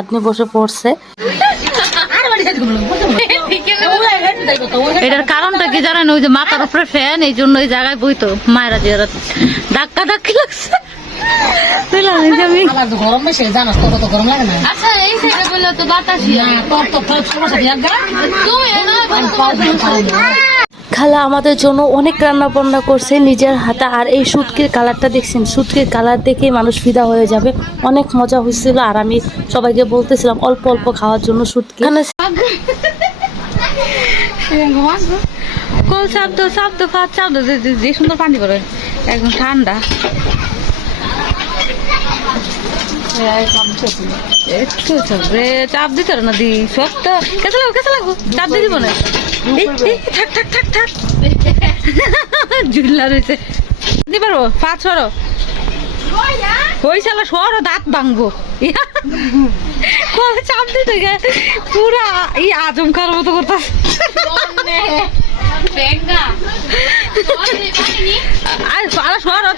আপনি বসে পড়ছে। এটার কারণটা কি জানেন? ওই যে মাথার উপরে ফ্যান, এই জন্য এই জায়গায় বইতো মায়েরা যে ধাক্কা ধাক্কি লাগছে। গরম বেশি জানো তো গরম লাগে না। আচ্ছা এই সাইডে বললে তো বাতাসই খালা আমাদের জন্য অনেক রান্না বান্না করছে নিজের হাতে। আর এই শুটকির কালারটা দেখছেন, শুটকির কালার দেখে মানুষ ফিদা হয়ে যাবে। অনেক মজা হয়েছিল। আর আমি সবাইকে বলতেছিলাম অল্প অল্প খাওয়ার জন্য শুটকি। যে সুন্দর পানি করে একদম ঠান্ডা। চাপ দিতে না দি সব তো কেসে লাগবো চাপ দিয়ে দিব না। থাক থাক থাক থাক ঝুল্লা রয়েছে পারবো 5 সরো ওই সালা সরো দাঁত ভাঙবো। চাপ দিতে গে পুরা এই আজম খার মতো করতে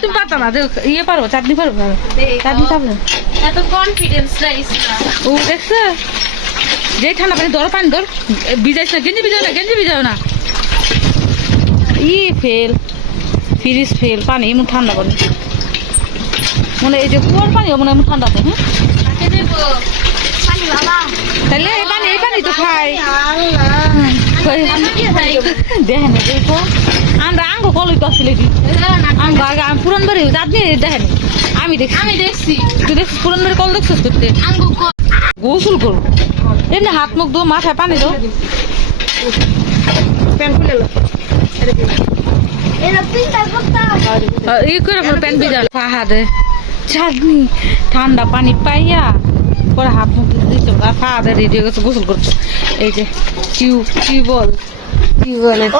তুমি পারতো না ইয়ে পারবো চাটনি পারবো চাটনি খাবো এত কনফিডেন্স ও দেখছো যে ঠান্ডা পানি ধর পানি ধর ভিজাইছ না গেঞ্জি ভিজাও না ই ফেল ফ্রিজ ফেল পানি এমন ঠান্ডা পানি মানে এই যে কুয়ার পানি মনে এমন ঠান্ডা তো। হ্যাঁ তাহলে এই পানি তো খাই দেখেন দেখো আমরা আঙ্গ কলই তো আসলে পুরান বাড়ি আপনি দেখেন আমি দেখছি তুই দেখছিস পুরান বাড়ি কল দেখছিস করতে গোসল করবো এমনি হাত মুখ দো মাথায় পানি দো প্যান্ট ভিজা ফাহাদে চাটনি ঠান্ডা পানি পাইয়া পরে হাত মুখ দিচ্ছে ফাহাদে রেডি হয়ে গেছে গোসল করছে। এই যে টিউবওয়েল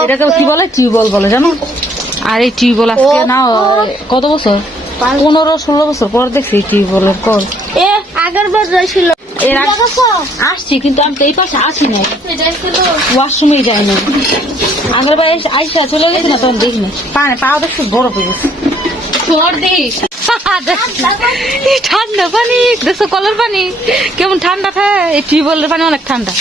এটাকে কি বলে টিউবওয়েল বলে জানো। আর এই টিউবওয়েল আজকে না কত বছর 15-16 বছর পর দেখছি টিউবওয়েলের কল। আগের বার ছিল এর আসছি কিন্তু আমি তো এই পাশে আসি না ওয়াশরুমে যাই না। আগের বার আইসা চলে গেছি না তখন দেখি না পানি পাওয়া দেখছি বরফ হয়ে গেছে ঠান্ডা পানি দেখছো কলের পানি কেমন ঠান্ডা থাকে। এই টিউবওয়েলের পানি অনেক ঠান্ডা।